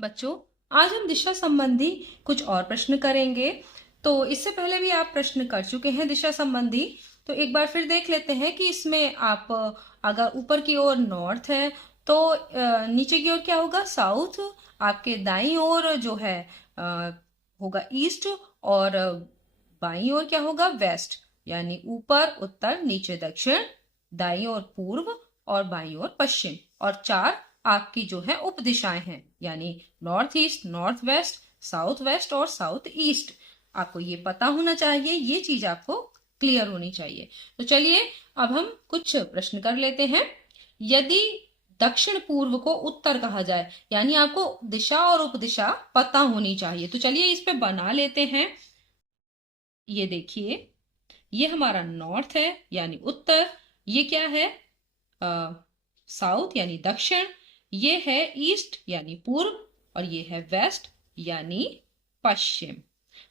बच्चों, आज हम दिशा संबंधी कुछ और प्रश्न करेंगे। तो इससे पहले भी आप प्रश्न कर चुके हैं दिशा संबंधी। तो एक बार फिर देख लेते हैं कि इसमें आप अगर ऊपर की ओर नॉर्थ है तो नीचे की ओर क्या होगा, साउथ। आपके दाईं ओर जो है अ, होगा ईस्ट, और बाईं ओर क्या होगा, वेस्ट। यानी ऊपर उत्तर, नीचे दक्षिण, दाईं ओर पूर्व, और बाईं ओर पश्चिम। और चार आपकी जो है उप दिशाएं हैं, यानी north east, north west, south west और साउथ ईस्ट। आपको ये पता होना चाहिए, ये चीज आपको क्लियर होनी चाहिए। तो चलिए अब हम कुछ प्रश्न कर लेते हैं। यदि दक्षिण पूर्व को उत्तर कहा जाए, यानी आपको दिशा और उपदिशा पता होनी चाहिए। तो चलिए इस पे बना लेते हैं। ये देखिए, ये हमारा नॉर्थ है यानी उत्तर, ये क्या है, साउथ यानी दक्षिण, ये है ईस्ट यानी पूर्व, और ये है वेस्ट यानी पश्चिम।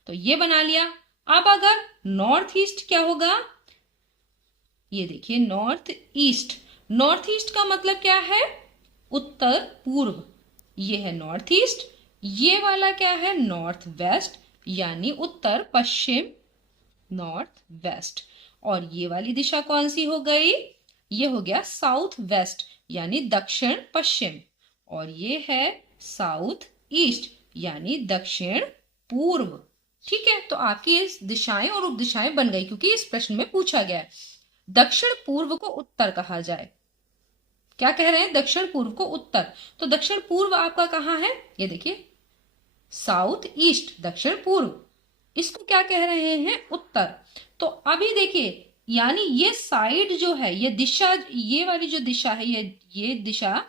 तो ये बना लिया। अब अगर नॉर्थ ईस्ट क्या होगा, ये देखिए नॉर्थ ईस्ट। नॉर्थ ईस्ट का मतलब क्या है, उत्तर पूर्व। ये है नॉर्थ ईस्ट। ये वाला क्या है, नॉर्थ वेस्ट यानी उत्तर पश्चिम, नॉर्थ वेस्ट। और ये वाली दिशा कौन सी हो गई, ये हो गया साउथ वेस्ट यानी दक्षिण पश्चिम। और ये है साउथ ईस्ट यानी दक्षिण पूर्व। ठीक है, तो आपकी इस दिशाएं और उपदिशाएं बन गई, क्योंकि इस प्रश्न में पूछा गया है दक्षिण पूर्व को उत्तर कहा जाए। क्या कह रहे हैं, दक्षिण पूर्व को उत्तर। तो दक्षिण पूर्व आपका कहाँ है, ये देखिए साउथ ईस्ट, दक्षिण पूर्व। इसको क्या कह रहे हैं, उत्तर। तो अभी देखिए, यानी ये साइड जो है, ये दिशा, ये वाली जो दिशा है, ये दिशा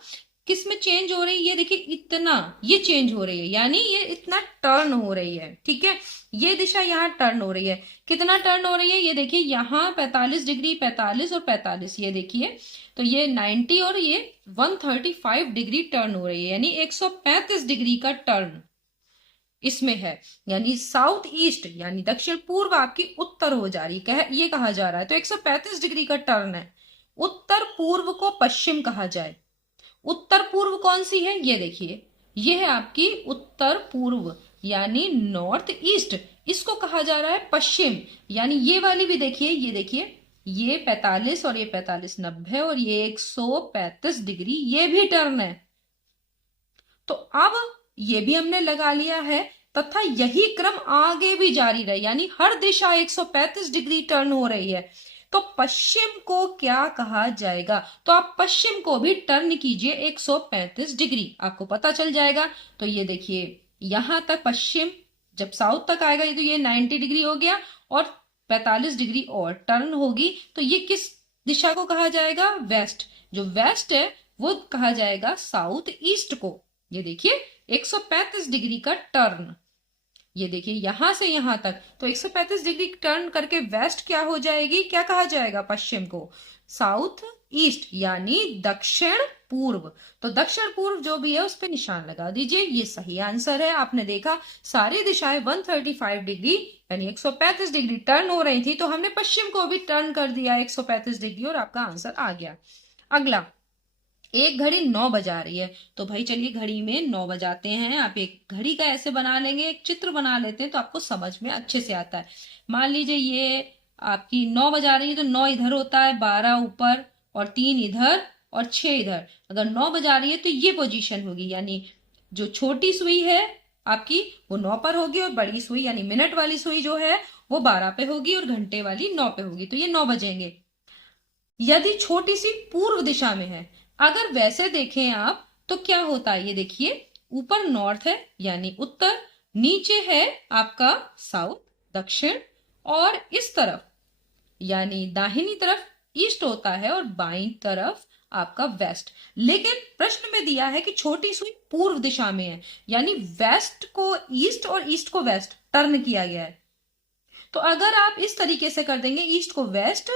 किस में चेंज हो रही है, ये देखिए इतना ये चेंज हो रही है, यानी ये इतना टर्न हो रही है। ठीक है, ये दिशा यहाँ टर्न हो रही है। कितना टर्न हो रही है, ये देखिए यहाँ 45 डिग्री, 45 और 45, ये देखिए। तो ये 90 और ये 135 डिग्री टर्न हो रही है, यानी 135 डिग्री का टर्न इसमें है। यानी साउथ ईस्ट यानी दक्षिण पूर्व आपकी उत्तर हो जा रही है, ये कहा जा रहा है। तो 135 डिग्री का टर्न है। उत्तर पूर्व को पश्चिम कहा जाए। उत्तर पूर्व कौन सी है, ये देखिए, ये है आपकी उत्तर पूर्व यानी नॉर्थ ईस्ट। इसको कहा जा रहा है पश्चिम। यानी ये वाली भी देखिए, ये देखिए, ये 45 और ये 45, 90 और ये 135 डिग्री, ये भी टर्न है। तो अब ये भी हमने लगा लिया है, तथा यही क्रम आगे भी जारी रहे, यानी हर दिशा 135 डिग्री टर्न हो रही है। तो पश्चिम को क्या कहा जाएगा, तो आप पश्चिम को भी टर्न कीजिए 135 डिग्री, आपको पता चल जाएगा। तो ये देखिए, यहां तक पश्चिम, जब साउथ तक आएगा ये, तो ये 90 डिग्री हो गया, और 45 डिग्री और टर्न होगी। तो ये किस दिशा को कहा जाएगा, वेस्ट। जो वेस्ट है वो कहा जाएगा साउथ ईस्ट को। ये देखिए 135 डिग्री का टर्न, ये देखिए यहां से यहां तक। तो 135 डिग्री टर्न करके वेस्ट क्या हो जाएगी, क्या कहा जाएगा पश्चिम को, साउथ ईस्ट यानी दक्षिण पूर्व। तो दक्षिण पूर्व जो भी है उस पर निशान लगा दीजिए, ये सही आंसर है। आपने देखा सारी दिशाएं 135 डिग्री यानी 135 डिग्री टर्न हो रही थी, तो हमने पश्चिम को भी टर्न कर दिया 135 डिग्री, और आपका आंसर आ गया। अगला, एक घड़ी 9 बजा रही है। तो भाई चलिए घड़ी में 9 बजाते हैं। आप एक घड़ी का ऐसे बना लेंगे, एक चित्र बना लेते हैं, तो आपको समझ में अच्छे से आता है। मान लीजिए ये आपकी 9 बजा रही है, तो 9 इधर होता है, 12 ऊपर और 3 इधर और 6 इधर। अगर 9 बजा रही है तो ये पोजीशन होगी, यानी जो छोटी सुई है आपकी वो 9 पर होगी, और बड़ी सुई यानी मिनट वाली सुई जो है वो 12 पे होगी, और घंटे वाली 9 पे होगी। तो ये 9 बजेंगे। यदि छोटी सी पूर्व दिशा में है, अगर वैसे देखें आप तो क्या होता है, ये देखिए ऊपर नॉर्थ है यानी उत्तर, नीचे है आपका साउथ दक्षिण, और इस तरफ यानी दाहिनी तरफ ईस्ट होता है, और बाईं तरफ आपका वेस्ट। लेकिन प्रश्न में दिया है कि छोटी सुई पूर्व दिशा में है, यानी वेस्ट को ईस्ट और ईस्ट को वेस्ट टर्न किया गया है। तो अगर आप इस तरीके से कर देंगे, ईस्ट को वेस्ट,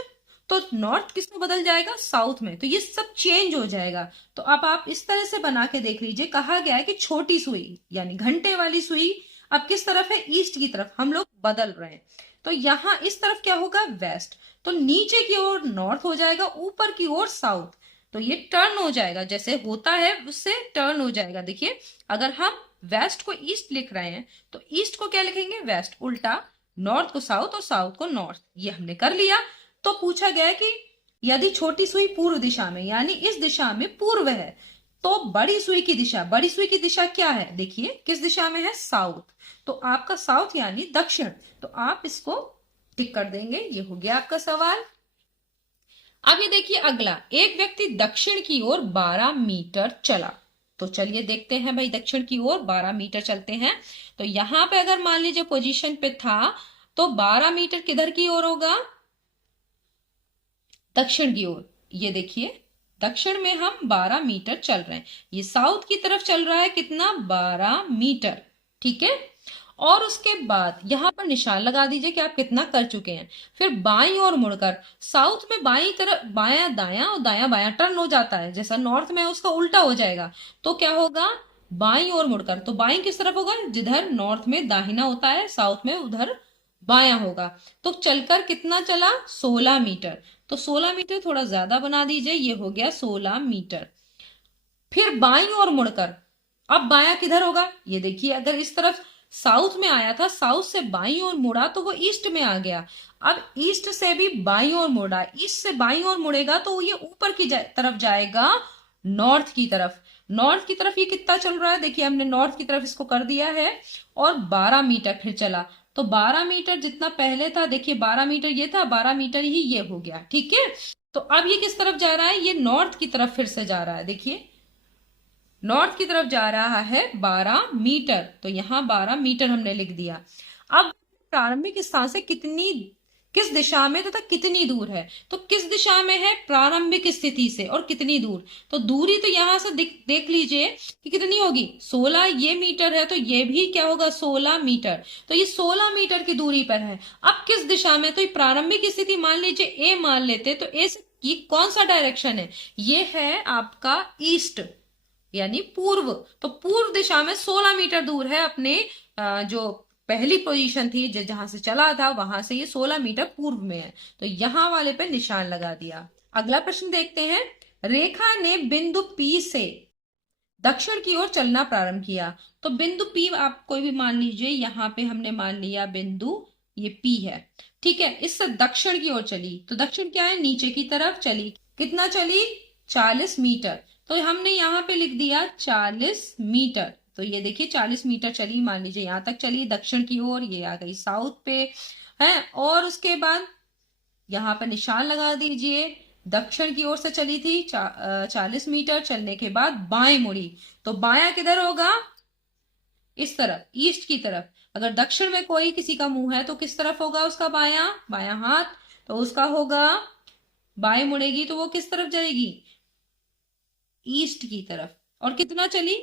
तो नॉर्थ किस में बदल जाएगा, साउथ में। तो ये सब चेंज हो जाएगा। तो अब आप इस तरह से बना के देख लीजिए, कहा गया है कि छोटी सुई यानी घंटे वाली सुई अब किस तरफ है, ईस्ट की तरफ हम लोग बदल रहे हैं। तो यहां इस तरफ क्या होगा, वेस्ट। तो नीचे की ओर नॉर्थ हो जाएगा, ऊपर की ओर साउथ। तो ये टर्न हो जाएगा, जैसे होता है उससे टर्न हो जाएगा। देखिए, अगर हम वेस्ट को ईस्ट लिख रहे हैं तो ईस्ट को क्या लिखेंगे, वेस्ट, उल्टा नॉर्थ को साउथ और साउथ को नॉर्थ। ये हमने कर लिया। तो पूछा गया कि यदि छोटी सुई पूर्व दिशा में, यानी इस दिशा में पूर्व है, तो बड़ी सुई की दिशा, बड़ी सुई की दिशा क्या है, देखिए किस दिशा में है, साउथ। तो आपका साउथ यानी दक्षिण, तो आप इसको टिक कर देंगे। ये हो गया आपका सवाल। अब ये देखिए अगला, एक व्यक्ति दक्षिण की ओर 12 मीटर चला। तो चलिए देखते हैं भाई, दक्षिण की ओर 12 मीटर चलते हैं। तो यहां पे अगर मान लीजिए पोजीशन पे था तो 12 मीटर किधर की ओर होगा, दक्षिण की ओर। ये देखिए दक्षिण में हम 12 मीटर चल रहे हैं, ये साउथ की तरफ चल रहा है कितना, 12 मीटर, ठीक है। और उसके बाद यहां पर निशान लगा दीजिए कि आप कितना कर चुके हैं। फिर बाईं ओर मुड़कर, साउथ में बाईं तरफ बायां दायां और दायां बायां टर्न हो जाता है, जैसा नॉर्थ में उसका उल्टा हो जाएगा। तो क्या होगा, बाईं ओर मुड़कर, तो बाईं किस तरफ होगा, जिधर नॉर्थ में दाहिना होता है, साउथ में उधर बायां होगा। तो चलकर कितना चला, 16 मीटर। तो 16 मीटर थोड़ा ज्यादा बना दीजिए, ये हो गया 16 मीटर। फिर बाईं ओर मुड़कर, अब बायां किधर होगा, ये देखिए अगर इस तरफ साउथ में आया था, साउथ से बाईं ओर मुड़ा तो वो ईस्ट में आ गया। अब ईस्ट से भी बाईं ओर मुड़ा, ईस्ट से बाईं ओर मुड़ेगा तो ये ऊपर की तरफ जाएगा, नॉर्थ की तरफ। नॉर्थ की तरफ ये कितना चल रहा है, देखिए हमने नॉर्थ की तरफ इसको कर दिया है, और 12 मीटर फिर चला। तो 12 मीटर जितना पहले था, देखिए 12 मीटर ये था, 12 मीटर ही ये हो गया, ठीक है। तो अब ये किस तरफ जा रहा है, ये नॉर्थ की तरफ फिर से जा रहा है, देखिए नॉर्थ की तरफ जा रहा है 12 मीटर। तो यहां 12 मीटर हमने लिख दिया। अब प्रारंभिक स्थान से किस दिशा में तथा कितनी दूर है, तो किस दिशा में है, प्रारंभिक स्थिति से, और कितनी दूर, तो दूरी तो यहां से देख लीजिए कि कितनी होगी, 16 ये मीटर है, तो ये भी क्या होगा, 16 मीटर। तो ये 16 मीटर की दूरी पर है। अब किस दिशा में, तो ये प्रारंभिक स्थिति मान लीजिए ए मान लेते, तो ए से ये कौन सा डायरेक्शन है, ये है आपका ईस्ट यानी पूर्व। तो पूर्व दिशा में 16 मीटर दूर है, अपने जो पहली पोजीशन थी जहां से चला था, वहां से ये 16 मीटर पूर्व में है। तो यहां वाले पे निशान लगा दिया। अगला प्रश्न देखते हैं, रेखा ने बिंदु पी से दक्षिण की ओर चलना प्रारंभ किया। तो बिंदु पी आप कोई भी मान लीजिए, यहां पे हमने मान लिया बिंदु ये पी है, ठीक है। इससे दक्षिण की ओर चली, तो दक्षिण क्या है, नीचे की तरफ चली। कितना चली, 40 मीटर। तो हमने यहाँ पे लिख दिया 40 मीटर। तो ये देखिए 40 मीटर चली, मान लीजिए यहां तक चली दक्षिण की ओर, ये आ गई साउथ पे है। और उसके बाद यहाँ पर निशान लगा दीजिए, दक्षिण की ओर से चली थी 40 मीटर, चलने के बाद बाएं मुड़ी। तो बायां किधर होगा, इस तरफ, ईस्ट की तरफ। अगर दक्षिण में कोई किसी का मुंह है तो किस तरफ होगा उसका, बायां, बायां हाथ, तो उसका होगा बाएं मुड़ेगी तो वो किस तरफ जाएगी, ईस्ट की तरफ। और कितना चली,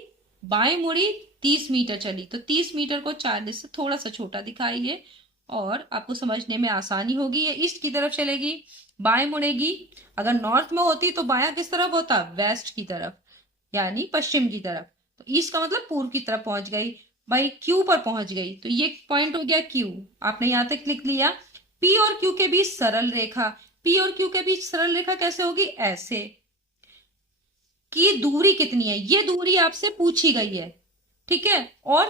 बाएं मुड़ी 30 मीटर चली। तो 30 मीटर को 40 से थोड़ा सा छोटा दिखाइए और आपको समझने में आसानी होगी। ये ईस्ट की तरफ चलेगी, बाएं मुड़ेगी। अगर नॉर्थ में होती तो बायां किस तरफ होता, वेस्ट की तरफ यानी पश्चिम की तरफ। तो ईस्ट का मतलब पूर्व की तरफ पहुंच गई, भाई क्यू पर पहुंच गई। तो ये पॉइंट हो गया क्यू, आपने यहां तक लिख लिया। पी और क्यू के बीच सरल रेखा, पी और क्यू के बीच सरल रेखा कैसे होगी, ऐसे। की दूरी कितनी है, ये दूरी आपसे पूछी गई है, ठीक है। और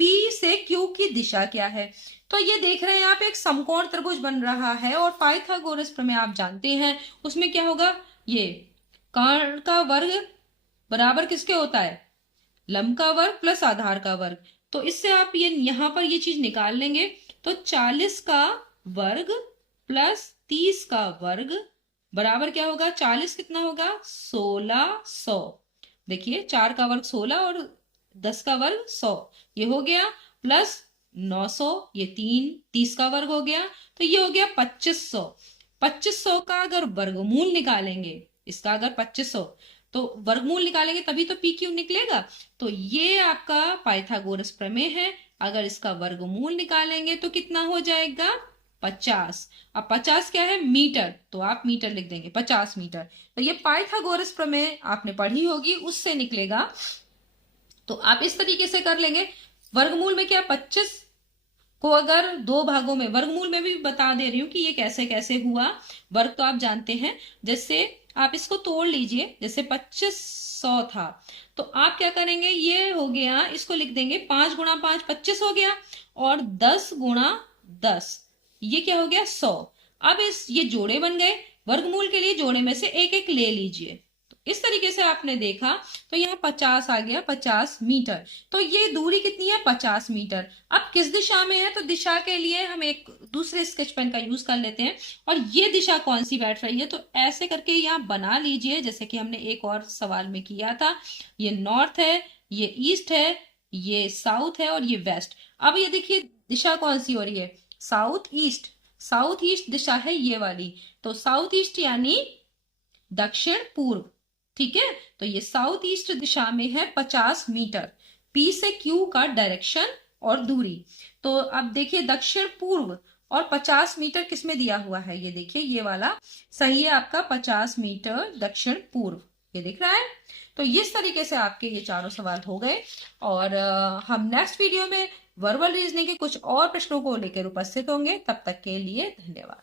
P से Q की दिशा क्या है, तो ये देख रहे हैं आप, एक समकोण त्रिभुज बन रहा है। और पाइथागोरस प्रमेय आप जानते हैं, उसमें क्या होगा, ये कर्ण का वर्ग बराबर किसके होता है, लंब का वर्ग प्लस आधार का वर्ग। तो इससे आप ये यहां पर ये चीज निकाल लेंगे। तो 40 का वर्ग प्लस 30 का वर्ग बराबर क्या होगा, 40 कितना होगा, 1600। देखिए 4 का वर्ग 16 और 10 का वर्ग 100, ये हो गया, प्लस 900, ये 30 का वर्ग हो गया, तो ये हो गया 2500। 2500 का अगर वर्गमूल निकालेंगे, इसका अगर 2500 तो वर्गमूल निकालेंगे तभी तो पी क्यू निकलेगा। तो ये आपका पाइथागोरस प्रमेय है। अगर इसका वर्गमूल निकालेंगे तो कितना हो जाएगा, 50। अब 50 क्या है, मीटर, तो आप मीटर लिख देंगे, 50 मीटर। तो ये पाइथागोरस प्रमेय आपने पढ़ी होगी, उससे निकलेगा। तो आप इस तरीके से कर लेंगे। वर्गमूल में क्या, 25 को अगर दो भागों में, वर्गमूल में भी बता दे रही हूँ कि ये कैसे कैसे हुआ। वर्ग तो आप जानते हैं, जैसे आप इसको तोड़ लीजिए, जैसे 2500 था तो आप क्या करेंगे, ये हो गया, इसको लिख देंगे 5 गुणा 5 25 हो गया, और 10 गुणा 10 ये क्या हो गया 100। अब ये जोड़े बन गए, वर्गमूल के लिए जोड़े में से एक एक ले लीजिए। तो इस तरीके से आपने देखा, तो यहाँ 50 आ गया, 50 मीटर। तो ये दूरी कितनी है, 50 मीटर। अब किस दिशा में है, तो दिशा के लिए हम एक दूसरे स्केच पेन का यूज कर लेते हैं, और ये दिशा कौन सी बैठ रही है, तो ऐसे करके यहाँ बना लीजिए, जैसे कि हमने एक और सवाल में किया था। ये नॉर्थ है, ये ईस्ट है, ये साउथ है, और ये वेस्ट। अब ये देखिए दिशा कौन सी हो रही है, साउथ ईस्ट। साउथ ईस्ट दिशा है ये वाली, तो साउथ ईस्ट यानी दक्षिण पूर्व। ठीक है, तो ये साउथ ईस्ट दिशा में है 50 मीटर। पी से क्यू का डायरेक्शन और दूरी, तो अब देखिए दक्षिण पूर्व और 50 मीटर किसमें दिया हुआ है, ये देखिए ये वाला सही है आपका, 50 मीटर दक्षिण पूर्व, ये दिख रहा है। तो इस तरीके से आपके ये चारों सवाल हो गए, और हम नेक्स्ट वीडियो में वर्बल रीजनिंग के कुछ और प्रश्नों को लेकर उपस्थित होंगे। तब तक के लिए धन्यवाद।